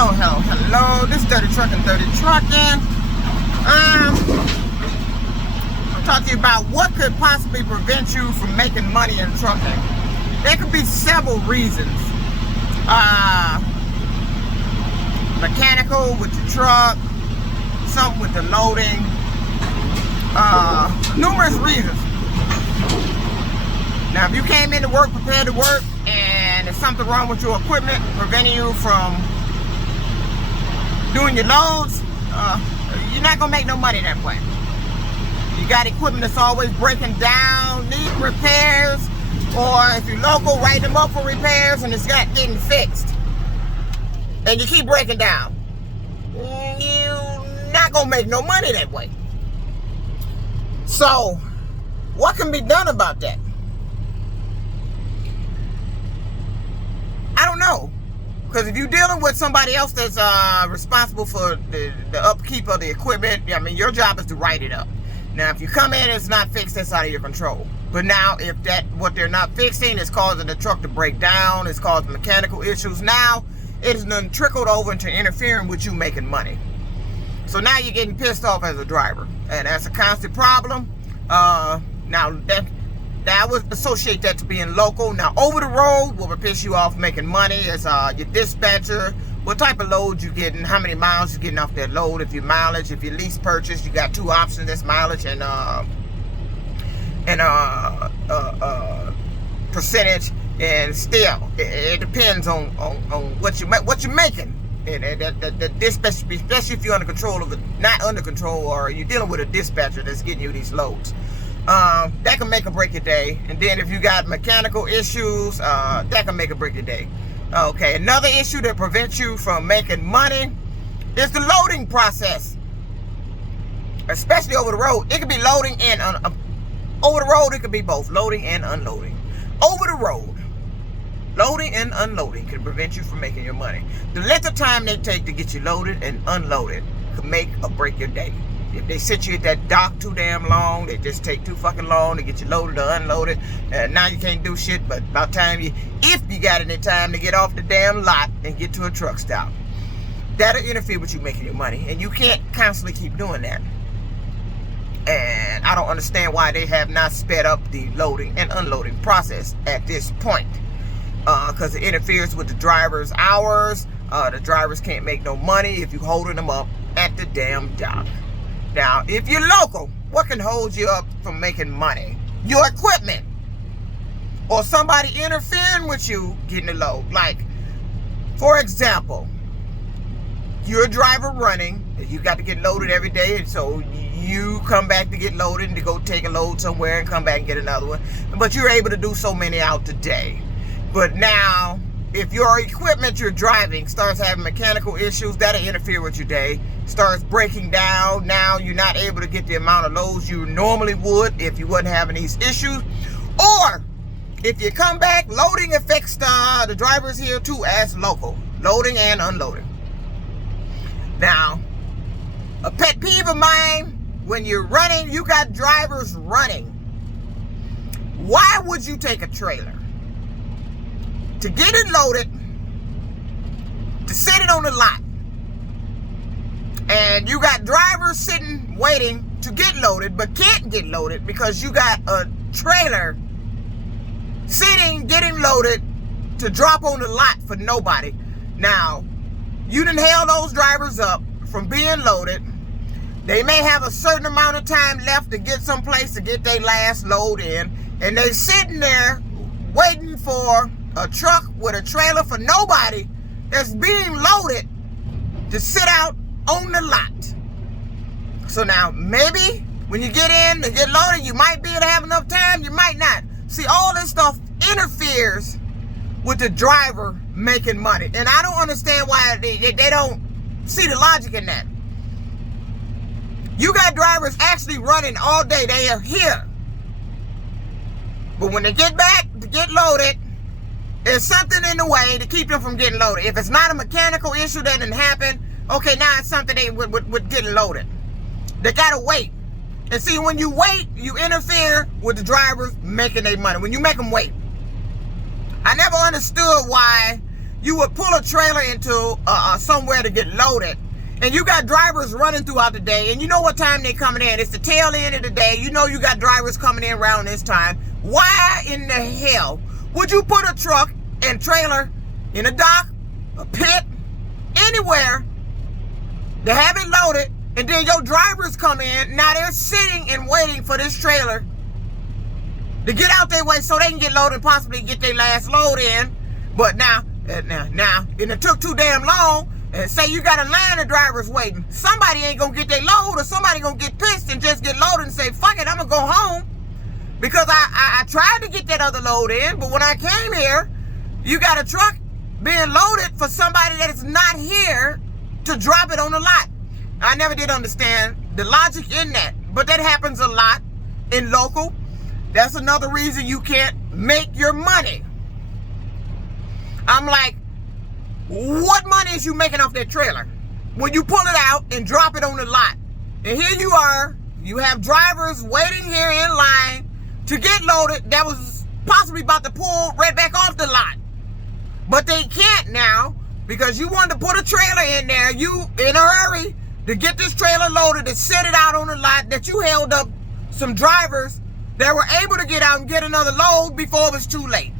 Hello. This is Dirty Trucking. I'm talking to you about what could possibly prevent you from making money in trucking. There could be several reasons. Mechanical with the truck, something with the loading, numerous reasons. Now, if you came into work prepared to work and there's something wrong with your equipment preventing you from doing your loads, you're not gonna make no money that way. You got equipment that's always breaking down, need repairs, or if you're local, write them up for repairs and it's not getting fixed. And you keep breaking down. You're not gonna make no money that way. So, what can be done about that? I don't know. Because if you're dealing with somebody else that's responsible for the upkeep of the equipment, I mean, your job is to write it up. Now, if you come in and it's not fixed, that's out of your control. But now, if what they're not fixing is causing the truck to break down, it's causing mechanical issues, now it has done trickled over into interfering with you making money. So now you're getting pissed off as a driver. And that's a constant problem. Now, I would associate that to being local. Now, over the road, what would piss you off making money is your dispatcher, what type of load you getting, how many miles you're getting off that load. If you mileage, if you lease purchase, you got two options, that's mileage and percentage. And still, it depends on what you're making. And the dispatch, especially if you're under control of it, not under control, or you're dealing with a dispatcher that's getting you these loads. That can make or break your day. And then if you got mechanical issues, that can make or break your day. Okay, another issue that prevents you from making money is the loading process. Especially over the road. It could be loading and over the road, it could be both loading and unloading. Over the road, loading and unloading can prevent you from making your money. The length of time they take to get you loaded and unloaded could make or break your day. If they sit you at that dock too damn long, they just take too fucking long to get you loaded or unloaded. Now you can't do shit, but about time if you got any time to get off the damn lot and get to a truck stop. That'll interfere with you making your money. And you can't constantly keep doing that. And I don't understand why they have not sped up the loading and unloading process at this point. Because it interferes with the driver's hours. The drivers can't make no money if you're holding them up at the damn dock. Now, if you're local, what can hold you up from making money? Your equipment. Or somebody interfering with you getting a load. Like, for example, you're a driver running, you got to get loaded every day, and so you come back to get loaded and to go take a load somewhere and come back and get another one. But you're able to do so many out today. But now, if your equipment you're driving starts having mechanical issues, that'll interfere with your day. Starts breaking down. Now you're not able to get the amount of loads you normally would if you wasn't having these issues. Or if you come back, loading affects the drivers here too as local. Loading and unloading. Now, a pet peeve of mine, when you're running, you got drivers running. Why would you take a trailer to get it loaded, to sit it on the lot, and you got drivers sitting waiting to get loaded but can't get loaded because you got a trailer sitting getting loaded to drop on the lot for nobody? Now, you done held those drivers up from being loaded. They may have a certain amount of time left to get someplace to get their last load in, and they sitting there waiting for a truck with a trailer for nobody that's being loaded to sit out on the lot. So now, maybe when you get in to get loaded, you might be able to have enough time, you might not. See, all this stuff interferes with the driver making money. And I don't understand why they don't see the logic in that. You got drivers actually running all day. They are here. But when they get back to get loaded, there's something in the way to keep them from getting loaded. If it's not a mechanical issue that didn't happen, okay, now it's something they with getting loaded. They gotta wait. And see, when you wait, you interfere with the drivers making their money. When you make them wait. I never understood why you would pull a trailer into somewhere to get loaded, and you got drivers running throughout the day, and you know what time they're coming in. It's the tail end of the day. You know you got drivers coming in around this time. Why in the hell would you put a truck and trailer in a dock, a pit, anywhere to have it loaded, and then your drivers come in? Now they're sitting and waiting for this trailer to get out their way so they can get loaded and possibly get their last load in. But now, and it took too damn long, and say you got a line of drivers waiting. Somebody ain't gonna get their load, or somebody gonna get pissed and just get loaded and say, fuck it, I'm gonna go home. Because I tried to get that other load in, but when I came here, you got a truck being loaded for somebody that is not here to drop it on the lot. I never did understand the logic in that, but that happens a lot in local. That's another reason you can't make your money. I'm like, what money is you making off that trailer when you pull it out and drop it on the lot? And here you are, you have drivers waiting here in line to get loaded that was possibly about to pull right back off the lot. But they can't now because you wanted to put a trailer in there. You in a hurry to get this trailer loaded and set it out on the lot, that you held up some drivers that were able to get out and get another load before it was too late.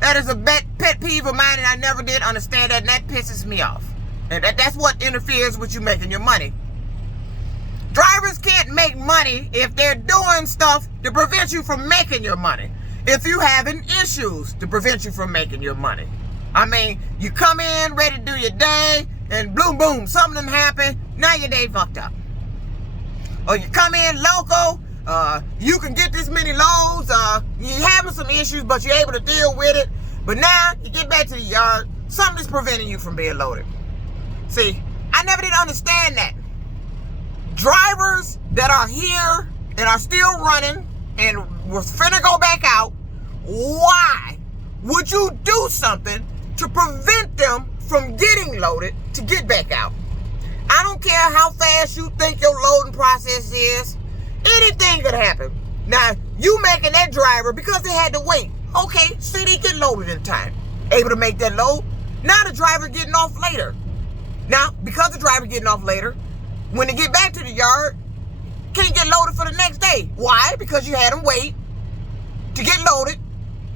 That is a pet peeve of mine, and I never did understand that, and that pisses me off. And that's what interferes with you making your money. Drivers can't make money if they're doing stuff to prevent you from making your money. If you having issues to prevent you from making your money. I mean, you come in ready to do your day, and boom, boom, something happened, now your day fucked up. Or you come in local, you can get this many loads, you're having some issues, but you're able to deal with it. But now, you get back to the yard, something's preventing you from being loaded. See, I never did understand that. Drivers that are here and are still running and was finna go back out, why would you do something to prevent them from getting loaded to get back out? I don't care how fast you think your loading process is. Anything could happen. Now, you making that driver, because they had to wait. Okay, say they get loaded in time. Able to make that load. Now the driver getting off later. Now, because the driver getting off later, when they get back to the yard, can't get loaded for the next day. Why? Because you had them wait to get loaded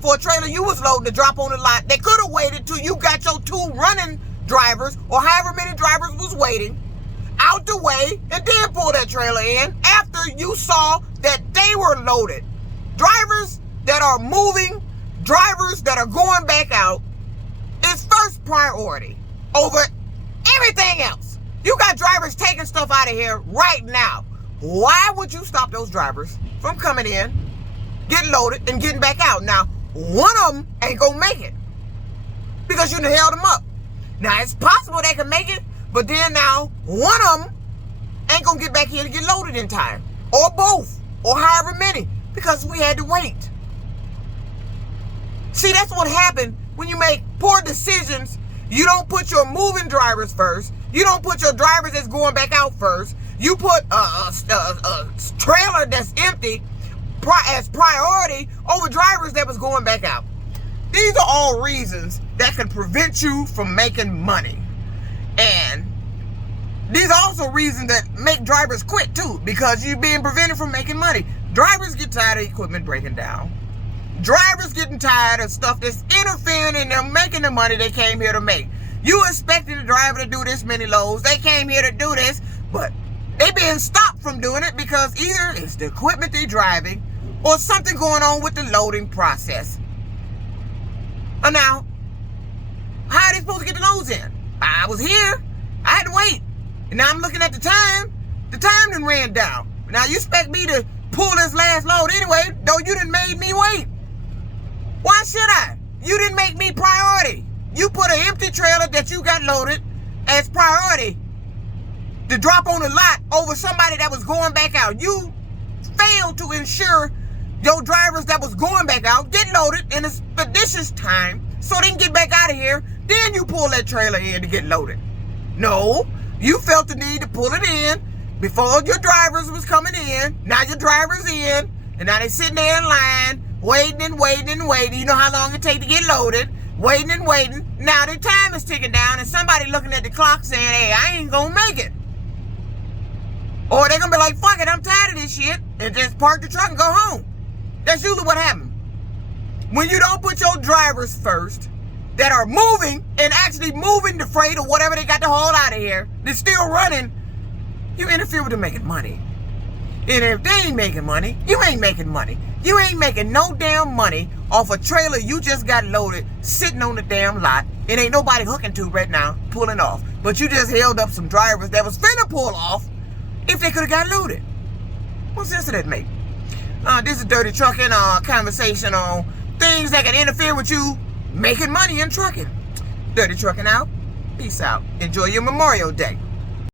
for a trailer you was loading to drop on the lot. They could have waited till you got your two running drivers, or however many drivers was waiting, out the way, and then pull that trailer in after you saw that they were loaded. Drivers that are moving, drivers that are going back out is first priority over everything else. You got drivers taking stuff out of here right now. Why would you stop those drivers from coming in, getting loaded, and getting back out? Now, one of them ain't gonna make it because you done held them up. Now, it's possible they can make it, but then now, one of them ain't gonna get back here to get loaded in time. Or both, or however many, because we had to wait. See, that's what happened when you make poor decisions. You don't put your moving drivers first. You don't put your drivers that's going back out first. You put a trailer that's empty as priority over drivers that was going back out. These are all reasons that can prevent you from making money. And these are also reasons that make drivers quit too, because you're being prevented from making money. Drivers get tired of equipment breaking down. Drivers getting tired of stuff that's interfering in them making the money they came here to make. You expected the driver to do this many loads. They came here to do this, but they being stopped from doing it because either it's the equipment they're driving or something going on with the loading process. And now, how are they supposed to get the loads in? I was here, I had to wait. And now I'm looking at the time done ran down. Now you expect me to pull this last load anyway, though you done made me wait. Why should I? You didn't make me priority. You put an empty trailer that you got loaded as priority to drop on the lot over somebody that was going back out. You failed to ensure your drivers that was going back out get loaded in a expeditious time so they can get back out of here. Then you pull that trailer in to get loaded. No, you felt the need to pull it in before your drivers was coming in. Now your driver's in, and now they sitting there in line, waiting and waiting and waiting. You know how long it take to get loaded. waiting and waiting. Now their time is ticking down and somebody looking at the clock saying, hey, I ain't gonna make it. Or they're gonna be like, fuck it, I'm tired of this shit, and just park the truck and go home. That's usually what happens. When you don't put your drivers first that are moving and actually moving the freight or whatever they got to haul out of here, they're still running, you interfere with them making money. And if they ain't making money, you ain't making money. You ain't making no damn money off a trailer you just got loaded, sitting on the damn lot. It ain't nobody hooking to right now, pulling off. But you just held up some drivers that was finna pull off if they could have got loaded. What sense did that make? This is Dirty Trucking conversation on things that can interfere with you making money in trucking. Dirty Trucking out. Peace out. Enjoy your Memorial Day.